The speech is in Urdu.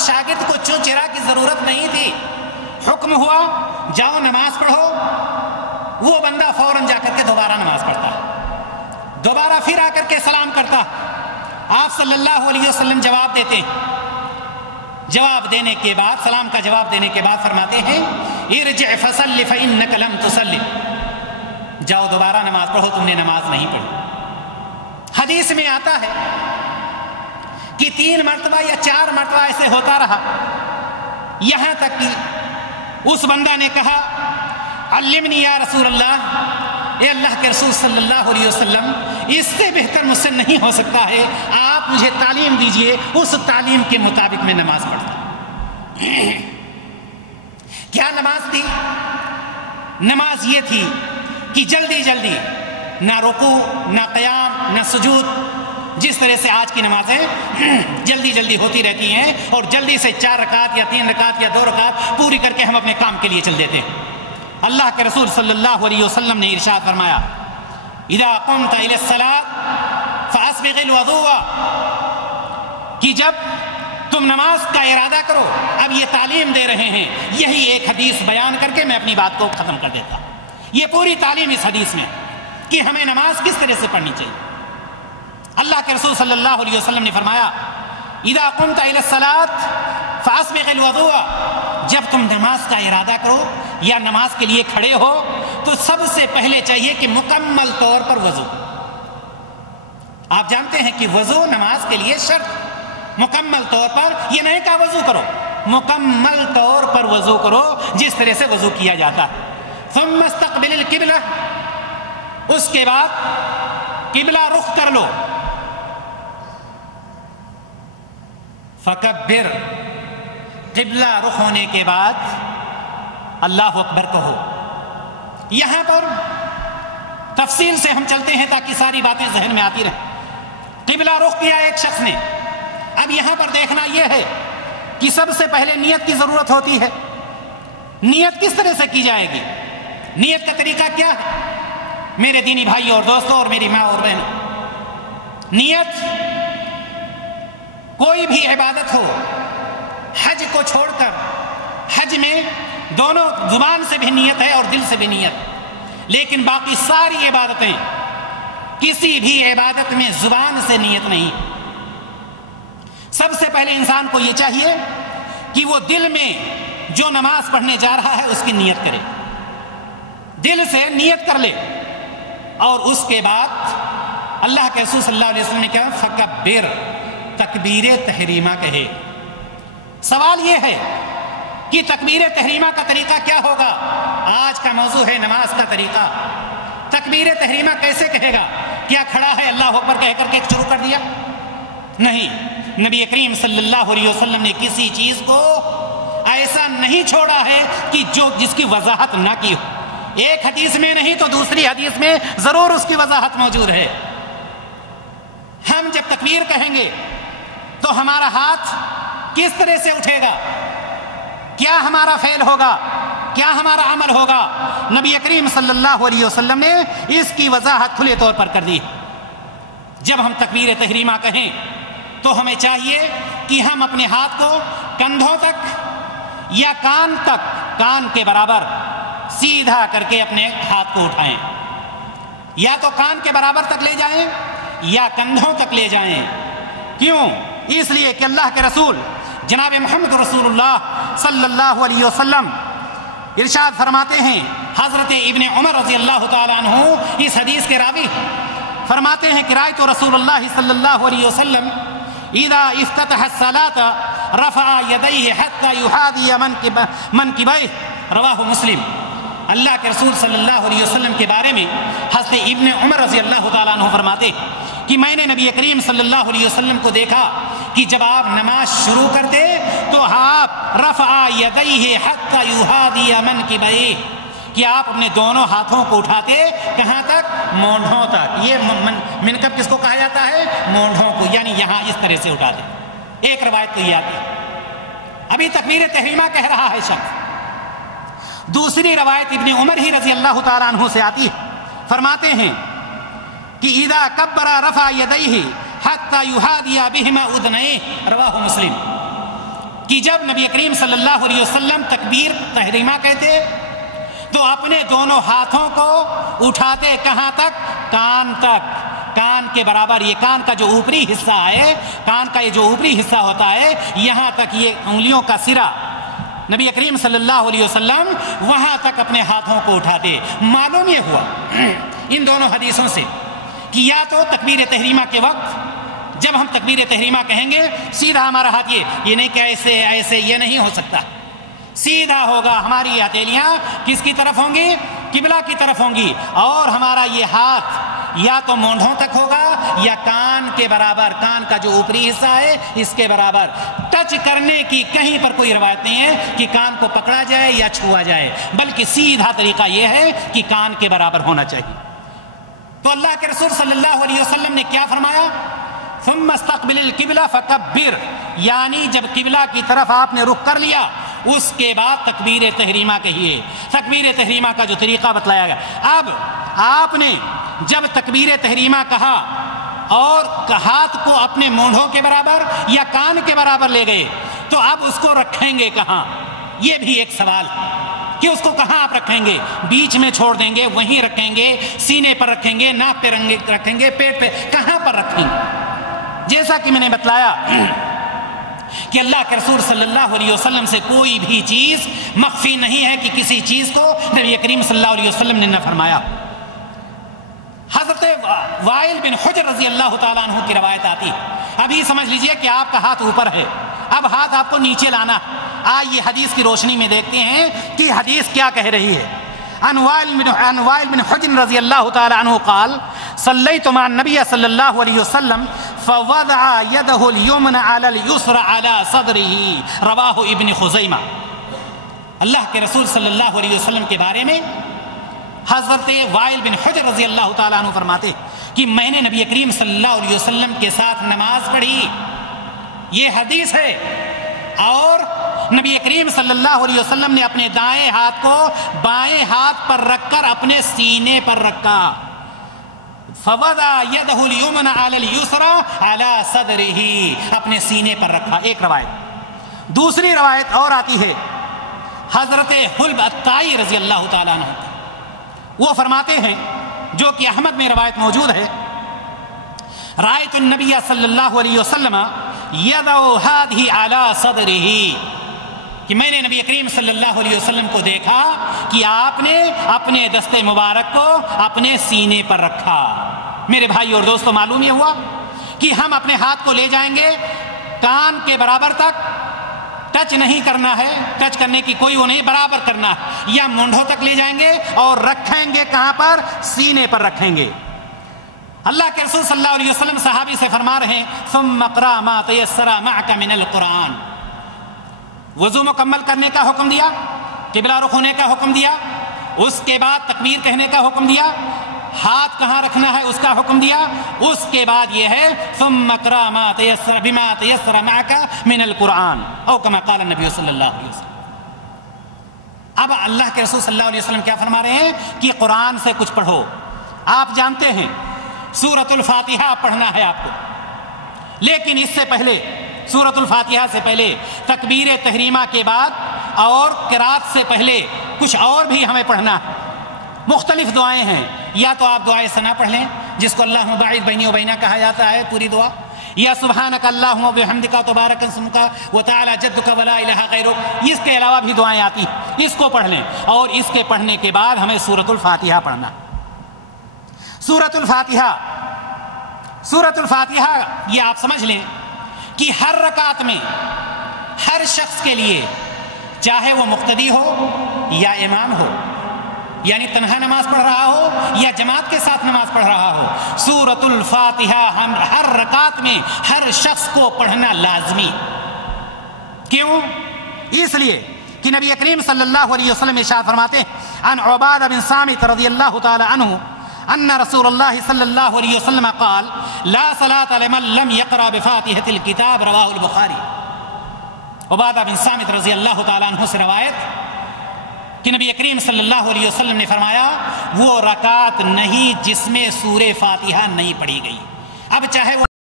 شاگرد کو چو چرا کی ضرورت نہیں تھی. حکم ہوا جاؤ نماز پڑھو، وہ بندہ فوراً جا کر کے دوبارہ نماز پڑھتا، دوبارہ پھر آ کر کے سلام کرتا. آپ صلی اللہ علیہ وسلم جواب دیتے، جواب دینے کے بعد، سلام کا جواب دینے کے بعد فرماتے ہیں ارجع فصل فإنک لم تصلی، جاؤ دوبارہ نماز پڑھو، تم نے نماز نہیں پڑھی. حدیث میں آتا ہے کہ 3 مرتبہ یا 4 مرتبہ ایسے ہوتا رہا، یہاں تک کہ اس بندہ نے کہا علمنی یا رسول اللہ، اے اللہ کے رسول صلی اللہ علیہ وسلم، اس سے بہتر مجھ سے نہیں ہو سکتا ہے، آپ مجھے تعلیم دیجئے، اس تعلیم کے مطابق میں نماز پڑھتا. کیا نماز تھی؟ نماز یہ تھی کہ جلدی جلدی، نہ رکوع نہ قیام نہ سجود، جس طرح سے آج کی نمازیں جلدی جلدی ہوتی رہتی ہیں اور جلدی سے 4 رکعت یا 3 رکعت یا 2 رکعت پوری کر کے ہم اپنے کام کے لیے چل دیتے ہیں. اللہ کے رسول صلی اللہ علیہ وسلم نے ارشاد فرمایا اذا قمت الى الصلاة فاسبغ الوضوء، کہ جب تم نماز کا ارادہ کرو. اب یہ تعلیم دے رہے ہیں، یہی ایک حدیث بیان کر کے میں اپنی بات کو ختم کر دیتا. یہ پوری تعلیم اس حدیث میں کہ ہمیں نماز کس طرح سے پڑھنی چاہیے. اللہ کے رسول صلی اللہ علیہ وسلم نے فرمایا اذا قمت الى الصلاة فاسبغ الوضوء، جب تم نماز کا ارادہ کرو یا نماز کے لیے کھڑے ہو تو سب سے پہلے چاہیے کہ مکمل طور پر وضو. آپ جانتے ہیں کہ وضو نماز کے لیے شرط، مکمل طور پر، یہ نہیں کہا وضو کرو، مکمل طور پر وضو کرو جس طرح سے وضو کیا جاتا ہے. ثم استقبل القبلہ، اس کے بعد قبلہ رخ کر لو. فکبر، قبلہ رخ ہونے کے بعد اللہ اکبر کہو. یہاں پر تفصیل سے ہم چلتے ہیں تاکہ ساری باتیں ذہن میں آتی رہیں. قبلہ رخ کیا ایک شخص نے. اب یہاں پر دیکھنا یہ ہے کہ سب سے پہلے نیت کی ضرورت ہوتی ہے. نیت کس طرح سے کی جائے گی؟ نیت کا طریقہ کیا ہے میرے دینی بھائی اور دوستوں اور میری ماں اور بہنوں؟ نیت کوئی بھی عبادت ہو، حج کو چھوڑ کر، حج میں دونوں زبان سے بھی نیت ہے اور دل سے بھی نیت، لیکن باقی ساری عبادتیں، کسی بھی عبادت میں زبان سے نیت نہیں. سب سے پہلے انسان کو یہ چاہیے کہ وہ دل میں جو نماز پڑھنے جا رہا ہے اس کی نیت کرے، دل سے نیت کر لے، اور اس کے بعد اللہ کے رسول صلی اللہ علیہ وسلم نے کہا فکبر، تکبیر تحریمہ کہے. سوال یہ ہے کہ تکبیر تحریمہ کا طریقہ کیا ہوگا؟ آج کا موضوع ہے نماز کا طریقہ. تکبیر تحریمہ کیسے کہے گا؟ کیا کھڑا ہے اللہ اکبر کہہ کر کے شروع کر دیا؟ نہیں، نبی کریم صلی اللہ علیہ وسلم نے کسی چیز کو ایسا نہیں چھوڑا ہے کہ جس کی وضاحت نہ کی ہو. ایک حدیث میں نہیں تو دوسری حدیث میں ضرور اس کی وضاحت موجود ہے. ہم جب تکبیر کہیں گے تو ہمارا ہاتھ کس طرح سے اٹھے گا؟ کیا ہمارا فعل ہوگا؟ کیا ہمارا عمل ہوگا؟ نبی کریم صلی اللہ علیہ وسلم نے اس کی وضاحت کھلے طور پر کر دی. جب ہم تکبیر تحریمہ کہیں تو ہمیں چاہیے کہ ہم اپنے ہاتھ کو کندھوں تک یا کان تک، کان کے برابر سیدھا کر کے اپنے ہاتھ کو اٹھائیں، یا تو کان کے برابر تک لے جائیں یا کندھوں تک لے جائیں. کیوں؟ اس لیے کہ اللہ کے رسول جناب محمد رسول اللہ صلی اللہ علیہ وسلم ارشاد فرماتے ہیں، حضرت ابن عمر رضی اللہ تعالیٰ عنہ اس حدیث کے راوی فرماتے ہیں کہ رأیت رسول اللہ صلی اللہ علیہ وسلم اذا افتتح الصلاة رفع يديه حتى يحاذي منكبيه، رواہ مسلم. اللہ کے رسول صلی اللہ علیہ وسلم کے بارے میں حضرت ابن عمر رضی اللہ تعالیٰ عنہ فرماتے کہ میں نے نبی کریم صلی اللہ علیہ وسلم کو دیکھا کہ جب آپ نماز شروع کرتے تو آپ رفع یدیہ حتی یحاذی منکبیہ، کہ آپ اپنے دونوں ہاتھوں کو اٹھاتے کہاں تک؟ مونڈھوں تک. یہ منکب کس کو کہا جاتا ہے؟ مونڈھوں کو، یعنی یہاں اس طرح سے اٹھاتے. ایک روایت تو یہ آتی ہے. ابھی تکبیر تحریمہ کہہ رہا ہے شخص. دوسری روایت ابن عمر ہی رضی اللہ تعالیٰ عنہ سے آتی ہے، فرماتے ہیں کہ اذا کبر رفع یدیہ حتی یحاذی بہما اذنیہ، رواہ مسلم. کہ جب نبی کریم صلی اللہ علیہ وسلم تکبیر تحریمہ کہتے تو اپنے دونوں ہاتھوں کو اٹھاتے کہاں تک؟ کان تک، کان کے برابر. یہ کان کا جو اوپری حصہ ہے، کان کا یہ جو اوپری حصہ ہوتا ہے، یہاں تک یہ انگلیوں کا سرا نبی کریم صلی اللہ علیہ وسلم وہاں تک اپنے ہاتھوں کو اٹھاتے. معلوم یہ ہوا ان دونوں حدیثوں سے کہ یا تو تکبیر تحریمہ کے وقت جب ہم تکبیر تحریمہ کہیں گے سیدھا ہمارا ہاتھ یہ نہیں کہ ایسے ایسے، یہ نہیں ہو سکتا. سیدھا ہوگا، ہماری ہتھیلیاں کس کی طرف ہوں گی؟ قبلہ کی طرف ہوں گی، اور ہمارا یہ ہاتھ یا تو مونڈھوں تک ہوگا یا کان کے برابر، کان کا جو اوپری حصہ ہے اس کے برابر. ٹچ کرنے کی کہیں پر کوئی روایت نہیں ہے کہ کان کو پکڑا جائے یا چھوا جائے، بلکہ سیدھا طریقہ یہ ہے کہ کان کے برابر ہونا چاہیے. تو اللہ کے رسول صلی اللہ علیہ وسلم نے کیا فرمایا؟ ثم استقبل القبلہ فکبر، یعنی جب قبلہ کی طرف آپ نے رخ کر لیا اس کے بعد تکبیر تحریمہ کہیے. تکبیر تحریمہ کا جو طریقہ بتلایا گیا. اب آپ نے جب تکبیر تحریمہ کہا اور ہاتھ کو اپنے مونڈھوں کے برابر یا کان کے برابر لے گئے تو اب اس کو رکھیں گے کہاں؟ یہ بھی ایک سوال کہ اس کو کہاں آپ رکھیں گے؟ بیچ میں چھوڑ دیں گے، وہیں رکھیں گے، سینے پر رکھیں گے، ناک پہ رکھیں گے، پیٹ پہ، کہاں پر رکھیں گے؟ جیسا کہ میں نے بتلایا کہ اللہ کے رسول صلی اللہ علیہ وسلم سے کوئی بھی چیز مخفی نہیں ہے کہ کسی چیز کو نبی کریم صلی اللہ علیہ وسلم نے نہ فرمایا. حضرت وائل بن حجر رضی اللہ تعالیٰ عنہ کی روایت آتی. ابھی سمجھ لیجئے کہ آپ کا ہاتھ اوپر ہے، اب ہاتھ آپ کو نیچے لانا. آئیے حدیث کی روشنی میں دیکھتے ہیں کہ حدیث کیا کہہ رہی ہے. عن وائل بن حجر رضی اللہ تعالیٰ عنہ قال صلیت مع النبی صلی اللہ علیہ وسلم فوضع يده اليمنى على اليسرى على صدره رواہ ابن خزیمہ. اللہ کے رسول صلی اللہ علیہ وسلم کے بارے میں حضرت وائل بن حجر رضی اللہ تعالیٰ عنہ فرماتے کہ میں نے نبی کریم صلی اللہ علیہ وسلم کے ساتھ نماز پڑھی. یہ حدیث ہے، اور نبی کریم صلی اللہ علیہ وسلم نے اپنے دائیں ہاتھ کو بائیں ہاتھ پر رکھ کر اپنے سینے پر رکھا. فوضع يده اليمنى على اليسرى على صدره، اپنے سینے پر رکھا. ایک روایت. دوسری روایت اور آتی ہے حضرت حلب الطائی رضی اللہ تعالیٰ عنہ، وہ فرماتے ہیں جو کہ احمد میں روایت موجود ہے، رأیت النبی صلی اللہ علیہ وسلم يضع هذه على صدره، کہ میں نے نبی کریم صلی اللہ علیہ وسلم کو دیکھا کہ آپ نے اپنے دست مبارک کو اپنے سینے پر رکھا. میرے بھائی اور دوستو، معلوم یہ ہوا کہ ہم اپنے ہاتھ کو لے جائیں گے کان کے برابر تک، ٹچ نہیں کرنا ہے، ٹچ کرنے کی کوئی وہ نہیں، برابر کرنا ہے، یا مونڈھوں تک لے جائیں گے اور رکھیں گے کہاں پر؟ سینے پر رکھیں گے. اللہ کے رسول صلی اللہ علیہ وسلم صحابی سے فرما رہے ہیں ثم اقرأ ما تيسر معك من القرآن. وضو مکمل کرنے کا حکم دیا، قبلہ رخ ہونے کا حکم دیا، اس کے بعد تکبیر کہنے کا حکم دیا، ہاتھ کہاں رکھنا ہے اس کا حکم دیا، اس کے بعد یہ ہے ثم اقرأ ما تيسر بما تيسر معك من القرآن او كما قال النبی صلی اللہ علیہ وسلم. اب اللہ کے رسول صلی اللہ علیہ وسلم کیا فرما رہے ہیں کہ قرآن سے کچھ پڑھو. آپ جانتے ہیں سورۃ الفاتحہ پڑھنا ہے آپ کو، لیکن اس سے پہلے سورۃ الفاتحہ سے پہلے، تکبیر تحریمہ کے بعد اور قرات سے پہلے کچھ اور بھی ہمیں پڑھنا ہے. مختلف دعائیں ہیں، یا تو آپ دعائے ثنا پڑھ لیں جس کو اللہم باعث بینی و بینہ کہا جاتا ہے پوری دعا، یا سبحانک اللہم و بحمدک تبارک اسمک وتعالی جدک ولا الہ غیرک. اس کے علاوہ بھی دعائیں آتی، اس کو پڑھ لیں، اور اس کے پڑھنے کے بعد ہمیں سورۃ الفاتحہ پڑھنا. سورۃ الفاتحہ یہ آپ سمجھ لیں کہ ہر رکعت میں ہر شخص کے لیے، چاہے وہ مقتدی ہو یا امام ہو، یعنی تنہا نماز پڑھ رہا ہو یا جماعت کے ساتھ نماز پڑھ رہا ہو، سورۃ الفاتحہ ہم ہر رکعت میں ہر شخص کو پڑھنا لازمی. کیوں؟ اس لیے کہ نبی کریم صلی اللہ علیہ وسلم ارشاد فرماتے ہیں عن عبادہ بن صامت رضی اللہ تعالی عنہ ان رسول اللہ صلی اللہ علیہ وسلم قال لا صلاة لمن لم يقرأ بفاتحة الكتاب رواہ البخاری. عبادہ بن صامت رضی اللہ تعالیٰ عنہ سے روایت کہ نبی کریم صلی اللہ علیہ وسلم نے فرمایا وہ رکعت نہیں جس میں سورہ فاتحہ نہیں پڑھی گئی. اب چاہے وہ